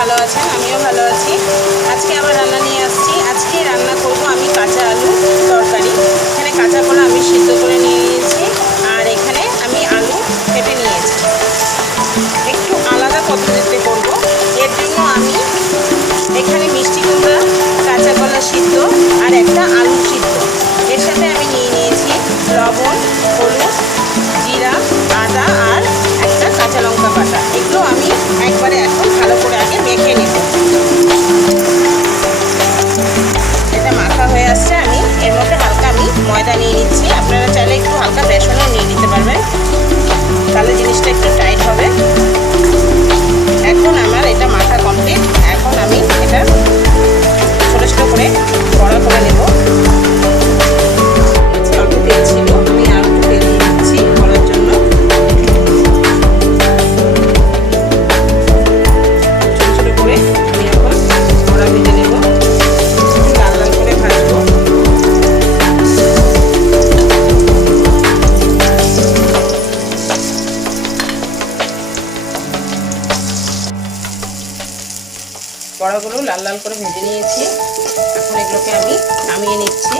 ভালো আছেন, আমিও ভালো আছি। আজকে আবার রান্না নিয়ে আসছি। আজকে রান্না করব আমি কাঁচা আলু তরকারি। এখানে কাঁচা কলা আমি সিদ্ধ করে নিয়ে নিয়েছি, আর এখানে আমি আলু কেটে নিয়েছি। একটু আলাদা পদ্ধতিতে করব। এর জন্য আমি এখানে মিষ্টি কুমড়া, কাঁচা কলা সিদ্ধ আর একটা আলু সিদ্ধ, এর সাথে আমি নিয়ে নিয়েছি লবণ, হলুদ, জিরা, আদা আর একটা কাঁচা লঙ্কা বাটা। এগুলো আমি একবারে এখন ভালো করে আগে মেখে নেব। এটা মাখা হয়ে আসছে, আমি এর মধ্যে হালকা ময়দা নিয়ে নিচ্ছি। আপনারা চাইলে একটু হালকা বেসনও নিয়ে নিতে পারবেন, তাহলে জিনিসটা একটু টাইট হবে। এখন আমার এটা মাখা কমপ্লিট। এখন আমি এটা ছোটো ছোটো করে বড়া করে নেব। অল্প তেল ছিল, আমি আর একটু তেল দিয়ে দিচ্ছি করার জন্য। ছোটো ছোটো করে আমি এখন বড়া ভেজে নেব, লাল লাল করে ভাজবো। বড়াগুলো লাল লাল করে ভেজে নিয়েছি। এখন এগুলোকে আমি নামিয়ে নিচ্ছি।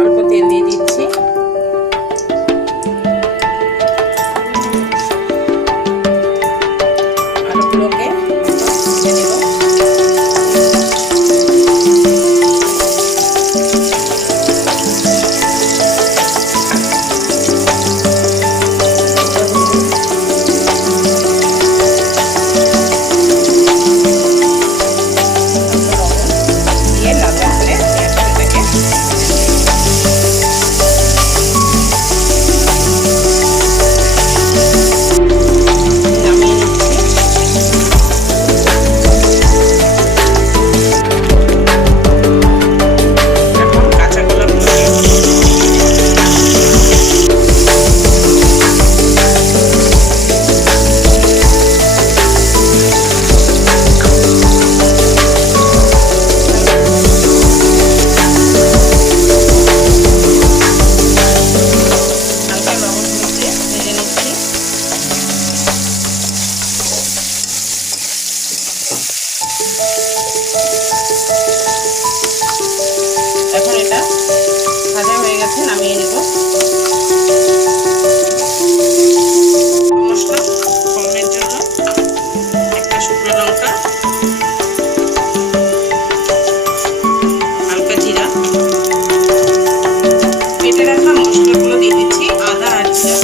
অল্প তেল দিয়ে দিচ্ছি। আলুগুলোকে ভেজে নেব। এখন এটা ভাজা হয়ে গেছে, নামিয়ে নেব। মশলা ফোড়নের জন্য একটা শুকনো লঙ্কা, হালকা জিরা, কেটে রাখা মশলাগুলো দিয়ে দিচ্ছি, আদা আর জিরা।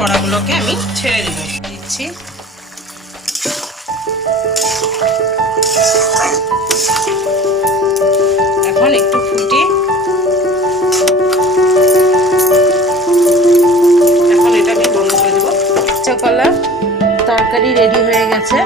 বড়াগুলোকে আমি ছেড়ে দিচ্ছি। এখন একটু ফুটে এখন এটা আমি বন্ধ করে দেবো। কাঁচা কলার তরকারি রেডি হয়ে গেছে।